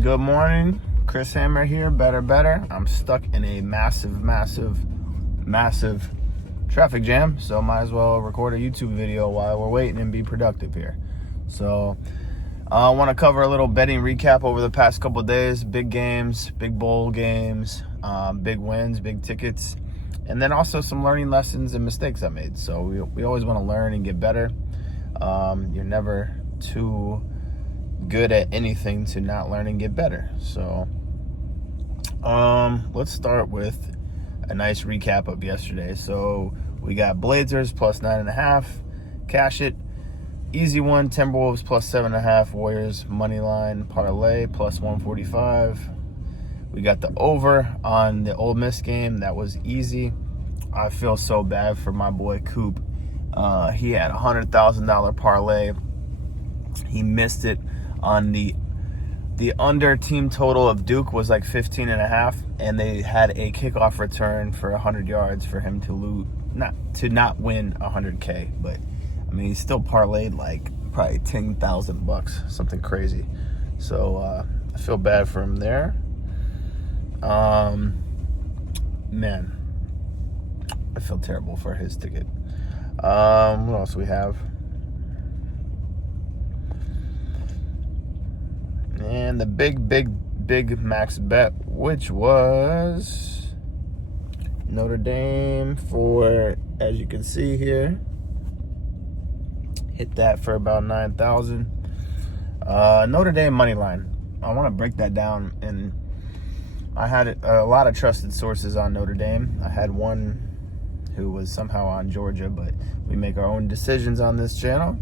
Good morning, Chris Hammer here, Betr. I'm stuck in a massive traffic jam, so might as well record a YouTube video while we're waiting and be productive here. So I want to cover a little betting recap over the past couple of days. Big games, big bowl games, big wins, big tickets, and then also some learning lessons and mistakes I made. So we always want to learn and get better. You're never too good at anything to not learn and get better. So let's start with a nice recap of yesterday. So we got Blazers plus 9.5, cash it. Easy one, Timberwolves plus 7.5, Warriors money line parlay plus 145. We got the over on the Ole Miss game. That was easy. I feel so bad for my boy Coop. He had a $100,000 parlay. He missed it on the under team total of Duke was like 15.5, and they had a kickoff return for 100 yards for him to not win 100K. But I mean, he still parlayed like probably $10,000, something crazy. So I feel bad for him there. Man, I feel terrible for his ticket. What else we have? And the big max bet, which was Notre Dame for, as you can see here, hit that for about 9,000. Notre Dame money line. I want to break that down, and I had a lot of trusted sources on Notre Dame. I had one who was somehow on Georgia, but we make our own decisions on this channel.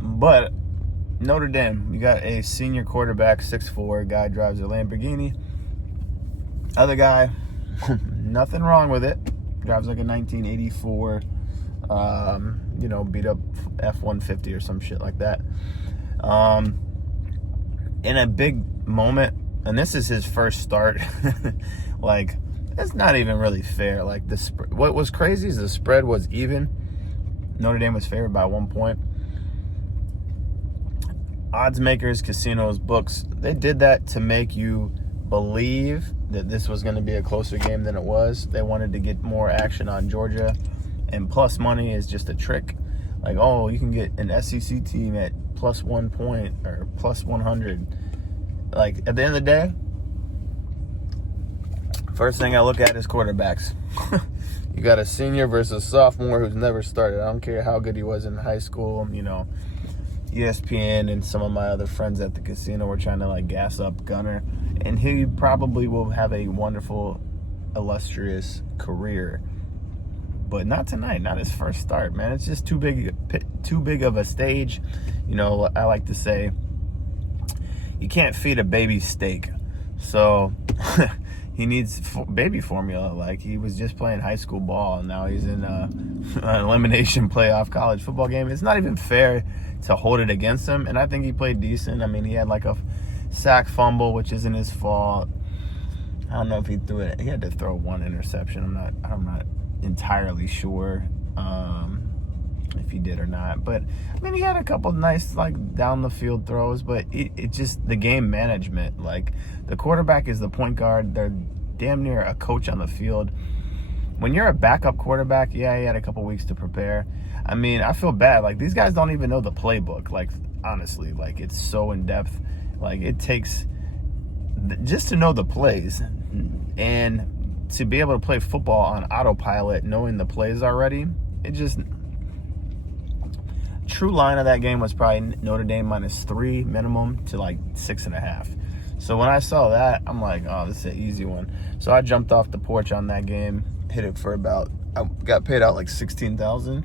But Notre Dame, you got a senior quarterback, 6'4", guy drives a Lamborghini. Other guy, nothing wrong with it, drives like a 1984, beat up F-150 or some shit like that. In a big moment, and this is his first start, like, it's not even really fair. Like, what was crazy is the spread was even. Notre Dame was favored by 1 point. Odds makers, casinos, books, they did that to make you believe that this was going to be a closer game than it was. They wanted to get more action on Georgia, and plus money is just a trick. Like, oh, you can get an SEC team at plus 1 point or plus 100. Like, at the end of the day, first thing I look at is quarterbacks. You got a senior versus sophomore who's never started. I don't care how good he was in high school, ESPN and some of my other friends at the casino were trying to like gas up Gunner, and he probably will have a wonderful, illustrious career, but not tonight, not his first start, man. It's just too big of a stage. I like to say you can't feed a baby steak, so he needs baby formula. Like, he was just playing high school ball, and now he's in an elimination playoff college football game. It's not even fair to hold it against him, and I think he played decent. I mean, he had like a sack fumble, which isn't his fault. I don't know if he threw it. He had to throw one interception. I'm not entirely sure if he did or not. But I mean, he had a couple nice like down the field throws, but it just the game management. Like, the quarterback is the point guard. They're damn near a coach on the field. When you're a backup quarterback, yeah, he had a couple weeks to prepare. I mean, I feel bad. Like, these guys don't even know the playbook. Like, honestly, like, it's so in depth. Like, it takes just to know the plays and to be able to play football on autopilot, knowing the plays already. It just, true line of that game was probably Notre Dame -3 minimum to like 6.5. So when I saw that, I'm like, oh, this is an easy one. So I jumped off the porch on that game, hit it for I got paid out like 16,000.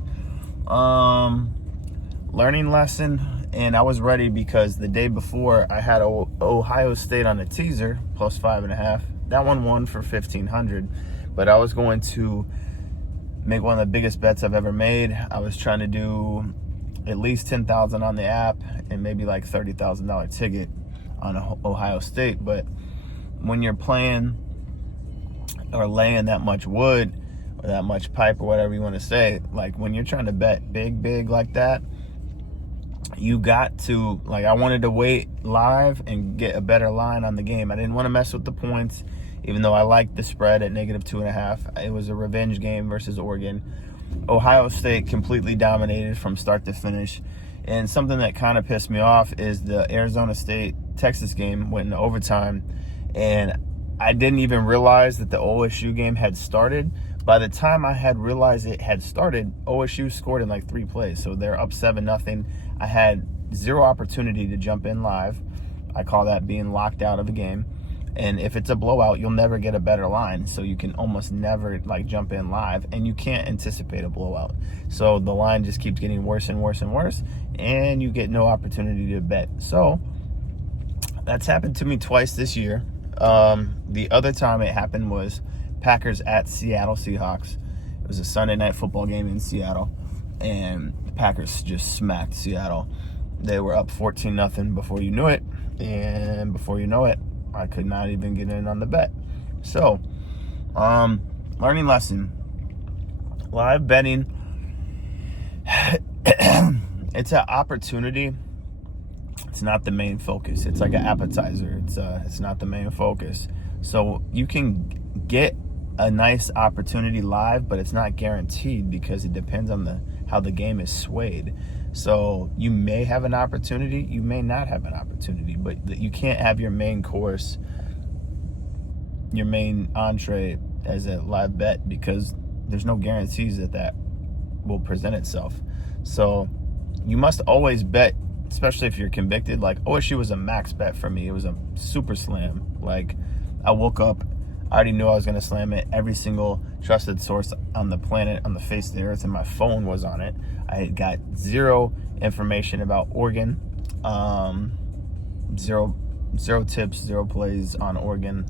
Learning lesson, and I was ready because the day before I had Ohio State on a teaser plus 5.5. That one won for 1,500, but I was going to make one of the biggest bets I've ever made. I was trying to do at least 10,000 on the app and maybe like $30,000 ticket on Ohio State. But when you're playing or laying that much wood or that much pipe or whatever you want to say, like, when you're trying to bet big like that, you got to, like, I wanted to wait live and get a better line on the game. I didn't want to mess with the points, even though I liked the spread at -2.5. It was a revenge game versus Oregon. Ohio State completely dominated from start to finish. And something that kind of pissed me off is the Arizona State-Texas game went into overtime. And I didn't even realize that the OSU game had started. By the time I had realized it had started, OSU scored in like 3 plays. So they're up 7-0. I had zero opportunity to jump in live. I call that being locked out of a game. And if it's a blowout, you'll never get a better line. So you can almost never like jump in live, and you can't anticipate a blowout. So the line just keeps getting worse and worse and worse, and you get no opportunity to bet. So that's happened to me twice this year. The other time it happened was Packers at Seattle Seahawks. It was a Sunday night football game in Seattle, and the Packers just smacked Seattle. They were up 14-0 before you knew it, and before you know it, I could not even get in on the bet. So, learning lesson. Live betting, it's an opportunity. It's not the main focus. It's like an appetizer. It's not the main focus. So you can get a nice opportunity live, but it's not guaranteed because it depends on how the game is swayed. So you may have an opportunity, you may not have an opportunity, but you can't have your main course, your main entree as a live bet, because there's no guarantees that will present itself. So you must always bet, especially if you're convicted. Like OSU was a max bet for me. It was a super slam. Like I woke up, I already knew I was going to slam it. Every single trusted source on the planet, on the face of the earth, and my phone was on it. I got zero information about Oregon. Zero tips, zero plays on Oregon.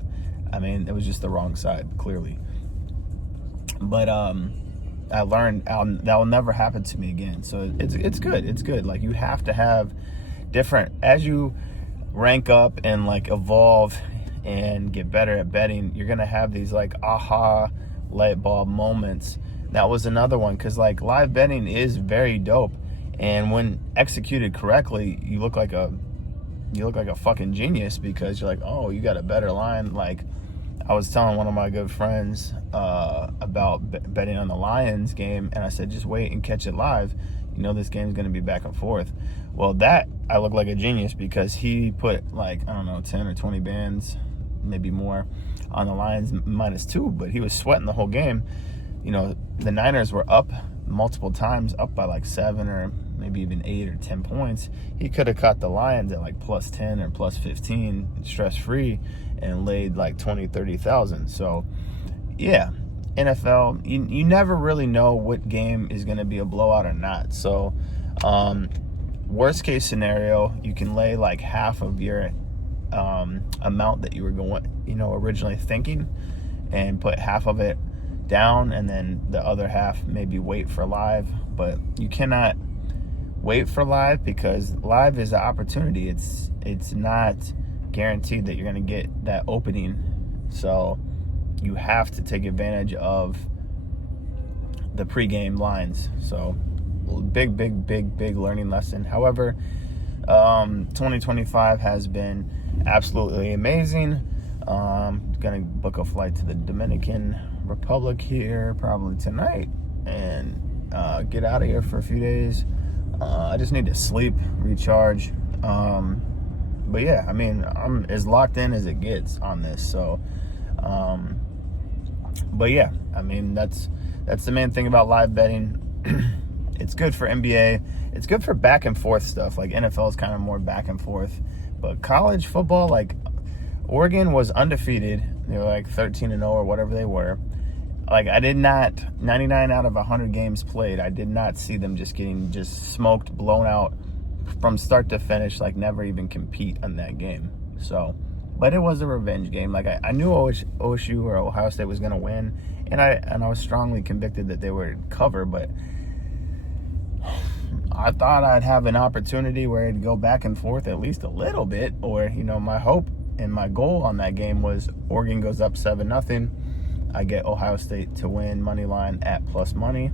I mean, it was just the wrong side, clearly. But I learned that will never happen to me again. So it's good. It's good. Like you have to have different, as you rank up and like evolve and get better at betting, you're gonna have these like aha light bulb moments. That was another one, because like live betting is very dope, and when executed correctly, you look like a fucking genius, because you're like, oh, you got a better line. Like I was telling one of my good friends about betting on the Lions game, and I said, just wait and catch it live. You know this game's gonna be back and forth. Well, that I look like a genius, because he put like, I don't know, 10 or 20 bands, maybe more, on the Lions -2, but he was sweating the whole game. You know, the Niners were up multiple times, up by like 7 or maybe even 8 or 10 points. He could have caught the Lions at like +10 or +15 stress-free and laid like 20, 30,000. So yeah, NFL, you never really know what game is going to be a blowout or not. So worst case scenario, you can lay like half of your amount that you were going, originally thinking, and put half of it down, and then the other half maybe wait for live. But you cannot wait for live, because live is an opportunity. It's not guaranteed that you're going to get that opening. So you have to take advantage of the pregame lines. So big learning lesson. However, 2025 has been absolutely amazing. Gonna book a flight to the Dominican Republic here probably tonight, and get out of here for a few days. I just need to sleep, recharge. But yeah, I mean, I'm as locked in as it gets on this. So, but yeah, I mean, that's the main thing about live betting. It's good for NBA. It's good for back and forth stuff. Like NFL is kind of more back and forth, but college football, like Oregon was undefeated. They were like 13-0 or whatever they were. Like I did not, 99 out of 100 games played, I did not see them just getting smoked, blown out from start to finish, like never even compete on that game. So, but it was a revenge game. Like I knew OSU or Ohio State was going to win, and I was strongly convicted that they would cover, but I thought I'd have an opportunity where it'd go back and forth at least a little bit, or, my hope and my goal on that game was Oregon goes up 7-0. I get Ohio State to win money line at plus money.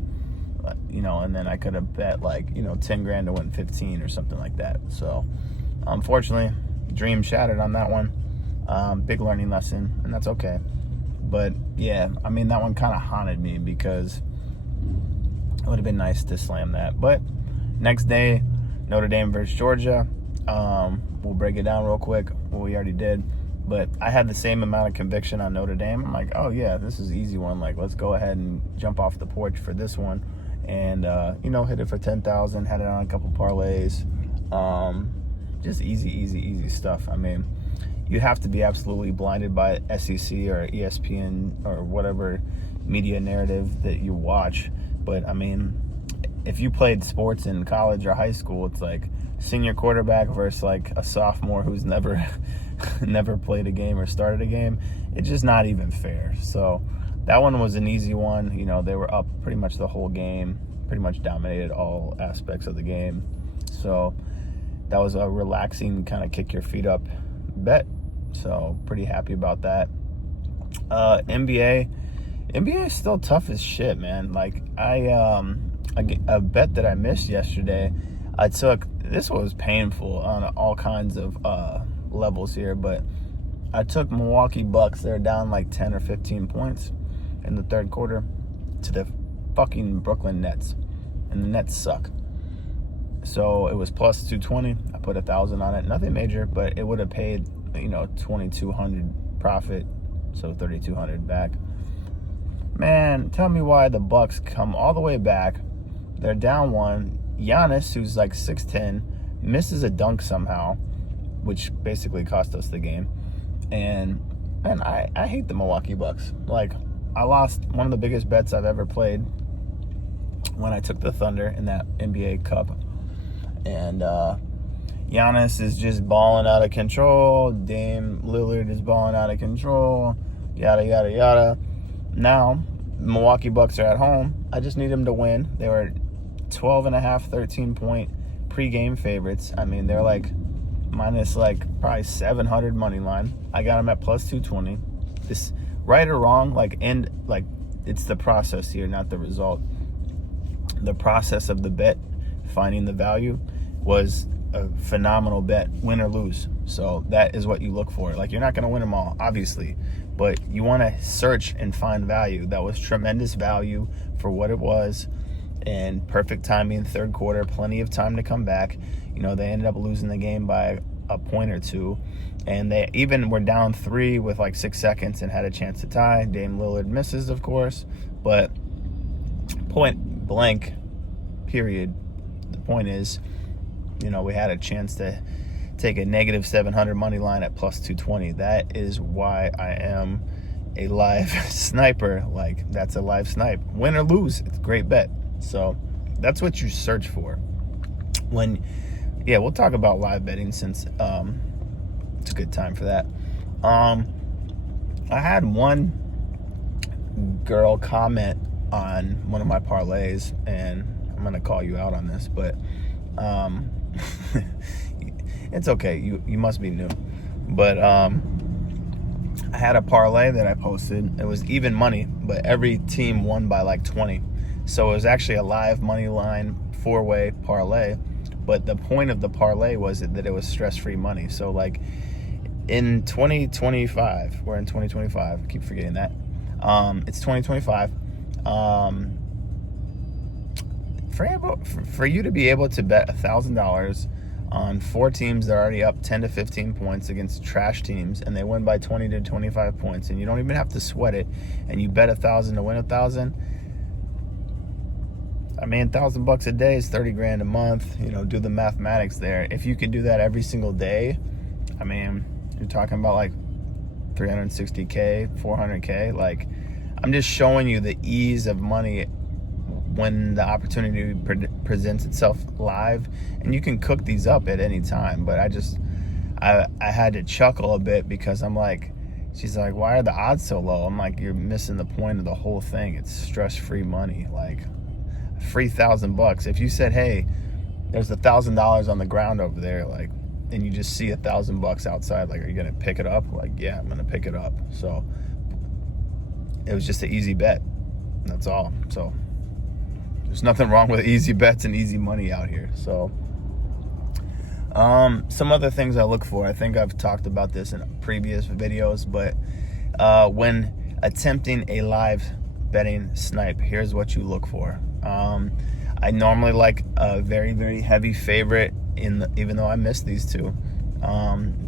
and then I could have bet like, 10 grand to win 15 or something like that. So unfortunately, dream shattered on that one. Big learning lesson, and that's okay. But yeah, I mean, that one kind of haunted me because it would have been nice to slam that. But next day, Notre Dame versus Georgia. We'll break it down real quick. Well, we already did. But I had the same amount of conviction on Notre Dame. I'm like, oh yeah, this is an easy one. Like, let's go ahead and jump off the porch for this one. And, hit it for 10,000, had it on a couple parlays. Just easy stuff. I mean, you have to be absolutely blinded by SEC or ESPN or whatever media narrative that you watch. But, I mean, if you played sports in college or high school, it's like senior quarterback versus like a sophomore who's never played a game or started a game. It's just not even fair. So that one was an easy one. They were up pretty much the whole game, pretty much dominated all aspects of the game. So that was a relaxing kind of kick your feet up bet. So pretty happy about that. NBA is still tough as shit, man. Like a bet that I missed yesterday, this was painful on all kinds of levels here, but I took Milwaukee Bucks. They're down like 10 or 15 points in the third quarter to the fucking Brooklyn Nets, and the Nets suck. So it was plus 220. I put 1,000 on it. Nothing major, but it would have paid 2,200 profit, so 3,200 back. Man, tell me why the Bucks come all the way back. They're down one. Giannis, who's like 6'10", misses a dunk somehow, which basically cost us the game. And man, I hate the Milwaukee Bucks. Like, I lost one of the biggest bets I've ever played when I took the Thunder in that NBA Cup. And Giannis is just balling out of control. Dame Lillard is balling out of control. Yada, yada, yada. Now, Milwaukee Bucks are at home. I just need them to win. They were 12.5, 13-point pregame favorites. I mean, they're like minus like probably 700 money line. I got them at plus 220. This right or wrong, it's the process here, not the result. The process of the bet, finding the value, was a phenomenal bet, win or lose. So that is what you look for. Like, you're not going to win them all, obviously, but you want to search and find value. That was tremendous value for what it was, and perfect timing, third quarter, plenty of time to come back. They ended up losing the game by a point or two, and they even were down 3 with like 6 seconds and had a chance to tie. Dame Lillard misses, of course, but point blank, period. The point is, we had a chance to take a negative 700 money line at plus 220. That is why I am a live sniper. Like, that's a live snipe. Win or lose, it's a great bet. So that's what you search for. We'll talk about live betting since it's a good time for that. I had one girl comment on one of my parlays, and I'm going to call you out on this, but it's okay. You must be new. But I had a parlay that I posted. It was even money, but every team won by like 20. So it was actually a live money line 4-way parlay. But the point of the parlay was that it was stress-free money. So like in 2025, we're in 2025. I keep forgetting that. It's 2025. For you to be able to bet $1,000 on 4 teams that are already up 10 to 15 points against trash teams, and they win by 20 to 25 points, and you don't even have to sweat it, and you bet 1,000 to win 1,000. I mean, $1,000 a day is 30 grand a month. Do the mathematics there. If you could do that every single day, I mean, you're talking about like 360K, 400K. Like, I'm just showing you the ease of money when the opportunity presents itself live, and you can cook these up at any time. But I had to chuckle a bit because I'm like, she's like, why are the odds so low? I'm like, you're missing the point of the whole thing. It's stress-free money, like free $1,000. If you said, hey, there's $1,000 on the ground over there, like, and you just see $1,000 outside, like, are you gonna pick it up? Like, yeah, I'm gonna pick it up. So it was just an easy bet. That's all. So there's nothing wrong with easy bets and easy money out here. So some other things I look for, I think I've talked about this in previous videos, but when attempting a live betting snipe, here's what you look for. I normally like a very, very heavy favorite, even though I missed these two,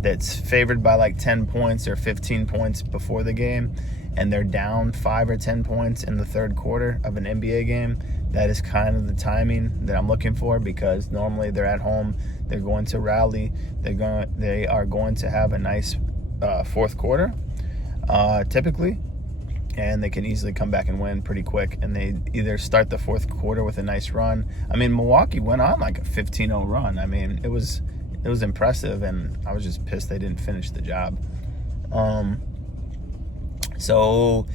that's favored by like 10 points or 15 points before the game, and they're down 5 or 10 points in the third quarter of an NBA game. That is kind of the timing that I'm looking for, because normally they're at home, they're going to rally, they are going to have a nice fourth quarter, typically, and they can easily come back and win pretty quick. And they either start the fourth quarter with a nice run. I mean, Milwaukee went on like a 15-0 run. I mean, it was impressive, and I was just pissed they didn't finish the job. So,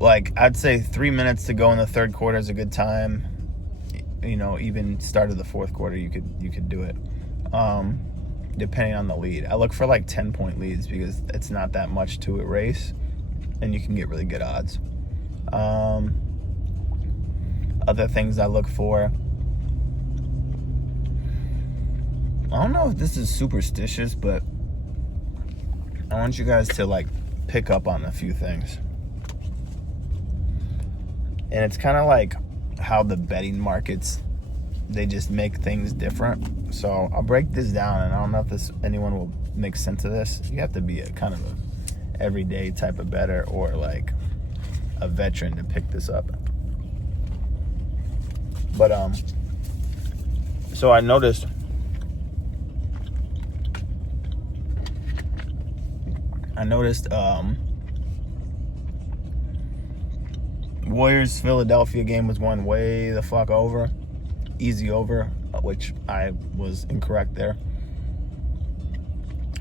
like, I'd say 3 minutes to go in the third quarter is a good time. You know, even start of the fourth quarter, you could do it, depending on the lead. I look for like 10-point leads, because it's not that much to erase, and you can get really good odds. Other things I look for, I don't know if this is superstitious, but I want you guys to like pick up on a few things. And it's kind of like how the betting markets, they just make things different. So I'll break this down, and I don't know if anyone will make sense of this. You have to be a kind of a everyday type of bettor, or like a veteran, to pick this up. But so I noticed Warriors Philadelphia game was going way the fuck over, easy over, which I was incorrect there.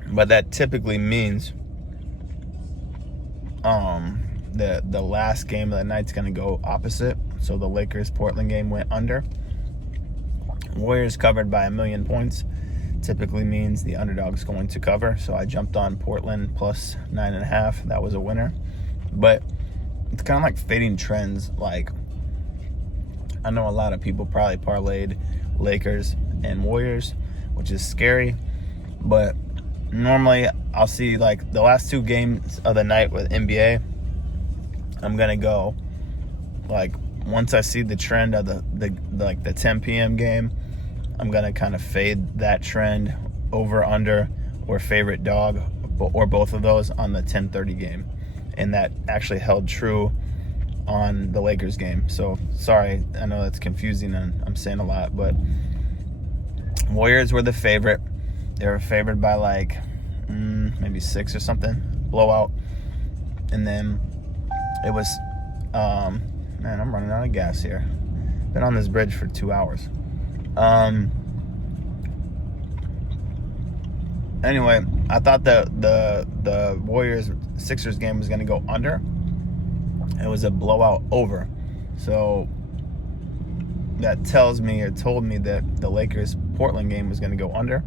But that typically means the last game of the night's going to go opposite. So the Lakers Portland game went under. Warriors covered by 1 million points. Typically means the underdog's going to cover. So I jumped on Portland plus 9.5. That was a winner. But it's kind of like fading trends. Like, I know a lot of people probably parlayed Lakers and Warriors, which is scary. But normally I'll see like the last 2 games of the night with NBA. I'm gonna go like, once I see the trend of the 10 p.m. game, I'm gonna kind of fade that trend, over, under, or favorite dog, or both of those on the 10:30 game. And that actually held true on the Lakers game. So sorry, I know that's confusing and I'm saying a lot, but Warriors were the favorite. They were favored by like maybe 6 or something, blowout. And then it was man, I'm running out of gas here. Been on this bridge for 2 hours. Anyway, I thought the Warriors Sixers game was going to go under. It was a blowout over. So that tells me, or told me, that the Lakers Portland game was going to go under,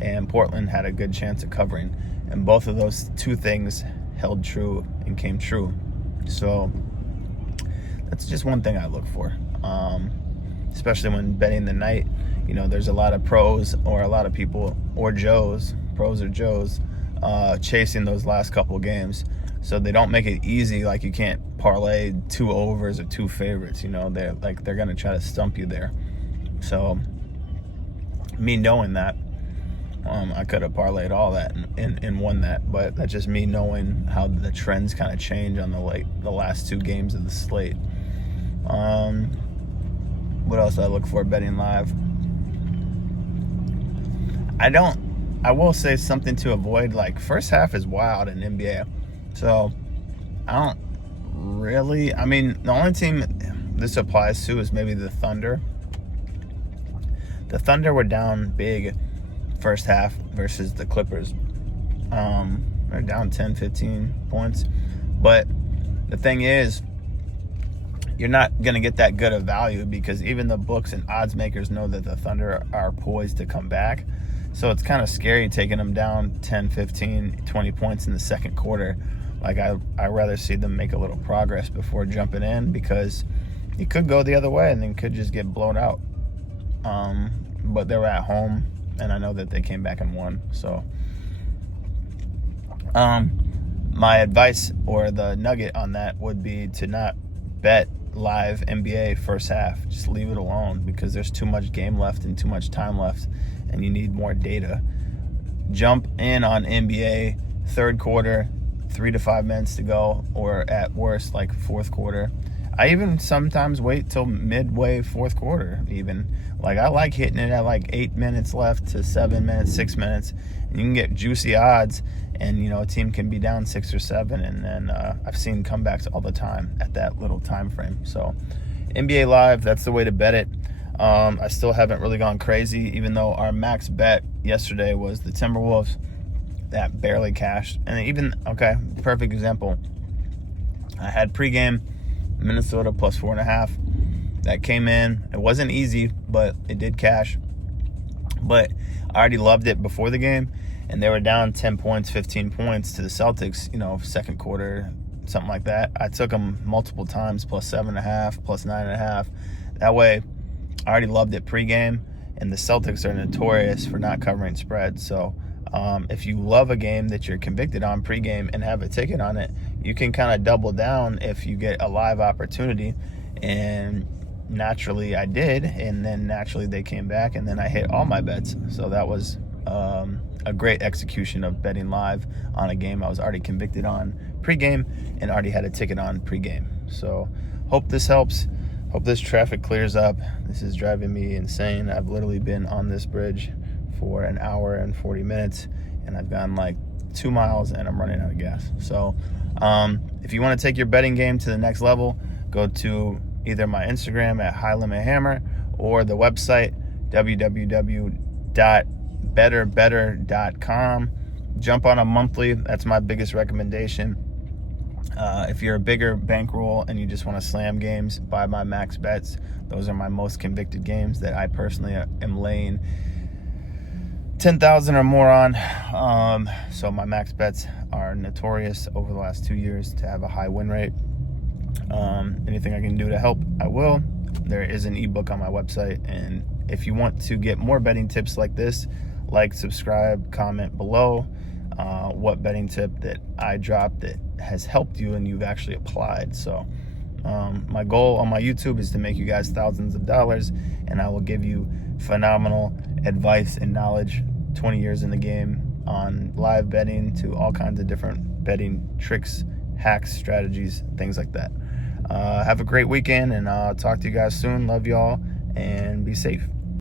and Portland had a good chance of covering. And both of those 2 things held true and came true. So that's just one thing I look for, especially when betting the night. You know, there's a lot of pros, or a lot of people, or pros or Joes, chasing those last couple games. So they don't make it easy. Like, you can't parlay 2 overs or 2 favorites. You know, they're going to try to stump you there. So me knowing that, I could have parlayed all that and won that. But that's just me knowing how the trends kind of change on the last 2 games of the slate. What else I look for betting live? I will say something to avoid. Like, first half is wild in NBA. So I don't really, I mean, the only team this applies to is maybe the Thunder. The Thunder were down big first half versus the Clippers. They're down 10, 15 points. But the thing is, you're not going to get that good of value, because even the books and odds makers know that the Thunder are poised to come back. So it's kind of scary taking them down 10, 15, 20 points in the second quarter. Like, I'd rather see them make a little progress before jumping in, because it could go the other way and then could just get blown out. But they were at home, and I know that they came back and won. So my advice or the nugget on that would be to not bet live NBA first half. Just leave it alone, because there's too much game left and too much time left, and you need more data. Jump in on NBA third quarter, 3 to 5 minutes to go, or at worst like fourth quarter. I even sometimes wait till midway fourth quarter even. Like, I like hitting it at like 8 minutes left to 7 minutes, 6 minutes, and you can get juicy odds, and a team can be down 6 or 7, and then I've seen comebacks all the time at that little time frame. So NBA Live, that's the way to bet it. I still haven't really gone crazy, even though our max bet yesterday was the Timberwolves. That barely cashed. And even, okay, perfect example, I had pregame Minnesota plus 4.5. That came in. It wasn't easy, but it did cash. But I already loved it before the game, and they were down 10 points, 15 points to the Celtics, second quarter, something like that. I took them multiple times, plus 7.5, plus 9.5. That way, I already loved it pregame, and the Celtics are notorious for not covering spreads. So if you love a game that you're convicted on pregame and have a ticket on it, you can kind of double down if you get a live opportunity. And naturally I did, and then naturally they came back, and then I hit all my bets. So that was a great execution of betting live on a game I was already convicted on pregame and already had a ticket on pregame. So hope this helps. Hope this traffic clears up. This is driving me insane. I've literally been on this bridge for an hour and 40 minutes, and I've gone like 2 miles, and I'm running out of gas. So if you want to take your betting game to the next level, go to either my Instagram at HighLimitHammer or the website www.betterbetter.com. Jump on a monthly. That's my biggest recommendation. If you're a bigger bankroll and you just want to slam games, buy my max bets. Those are my most convicted games that I personally am laying 10,000 or more on. So my max bets are notorious over the last 2 years to have a high win rate. Anything I can do to help, I will. There is an ebook on my website, and if you want to get more betting tips like this, like, subscribe, comment below what betting tip that I dropped that has helped you and you've actually applied. So my goal on my YouTube is to make you guys thousands of dollars, and I will give you phenomenal advice and knowledge, 20 years in the game, on live betting to all kinds of different betting tricks, hacks, strategies, things like that. Have a great weekend, and I'll talk to you guys soon. Love y'all, and be safe.